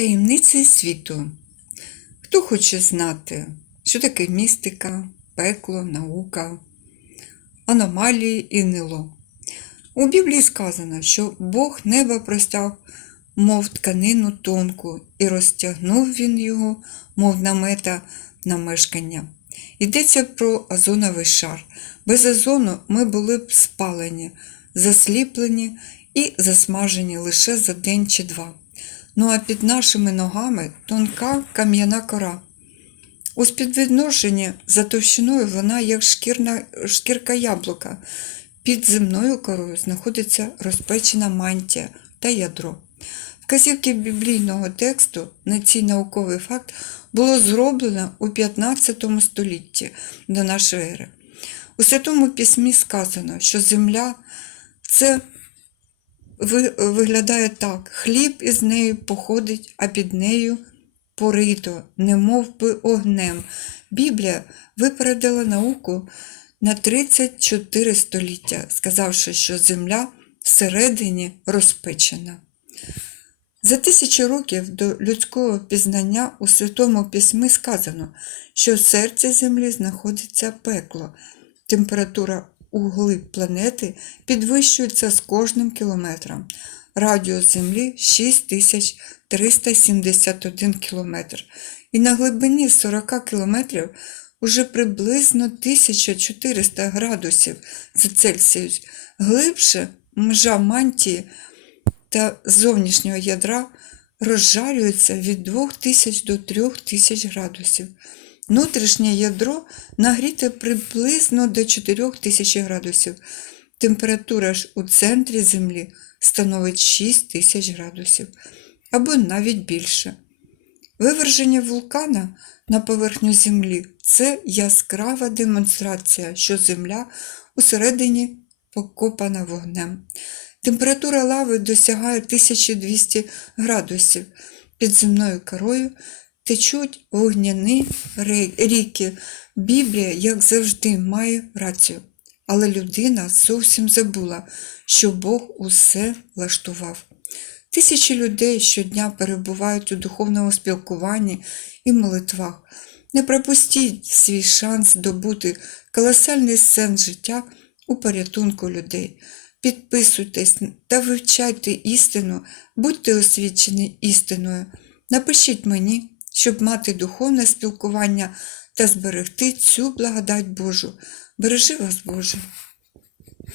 Таємниці світу. Хто хоче знати, що таке містика, пекло, наука, аномалії і нило? У Біблії сказано, що Бог неба простяг, мов тканину тонку, і розтягнув він його, мов намета на мешкання. Йдеться про озоновий шар. Без озону ми були б спалені, засліплені і засмажені лише за день чи два. Ну а під нашими ногами тонка кам'яна кора. У співвідношенні за товщиною вона як шкірна, шкірка яблука. Під земною корою знаходиться розпечена мантія та ядро. Вказівки біблійного тексту на цей науковий факт було зроблено у 15 столітті до нашої ери. У Святому Письмі сказано, що земля це виглядає так: хліб із нею походить, а під нею порито, немов би огнем. Біблія випередила науку на 34 століття, сказавши, що земля всередині розпечена. За тисячі років до людського пізнання у Святому Письмі сказано, що в серці Землі знаходиться пекло. Температура у глиб планети підвищується з кожним кілометром. Радіус Землі 6371 кілометр. І на глибині 40 кілометрів уже приблизно 1400 градусів за Цельсіус. Глибше межа мантії та зовнішнього ядра розжарюється від 2000 до 3000 градусів. Внутрішнє ядро нагріте приблизно до 4000 градусів. Температура ж у центрі Землі становить 6000 градусів або навіть більше. Виверження вулкана на поверхню Землі це яскрава демонстрація, що Земля усередині покопана вогнем. Температура лави досягає 1200 градусів. Під земною корою течуть вогняні ріки. Біблія, як завжди, має рацію. Але людина зовсім забула, що Бог усе влаштував. Тисячі людей щодня перебувають у духовному спілкуванні і молитвах. Не пропустіть свій шанс добути колосальний сенс життя у порятунку людей. Підписуйтесь та вивчайте істину, будьте освічені істиною. Напишіть мені, щоб мати духовне спілкування та зберегти цю благодать Божу. Бережи вас, Боже!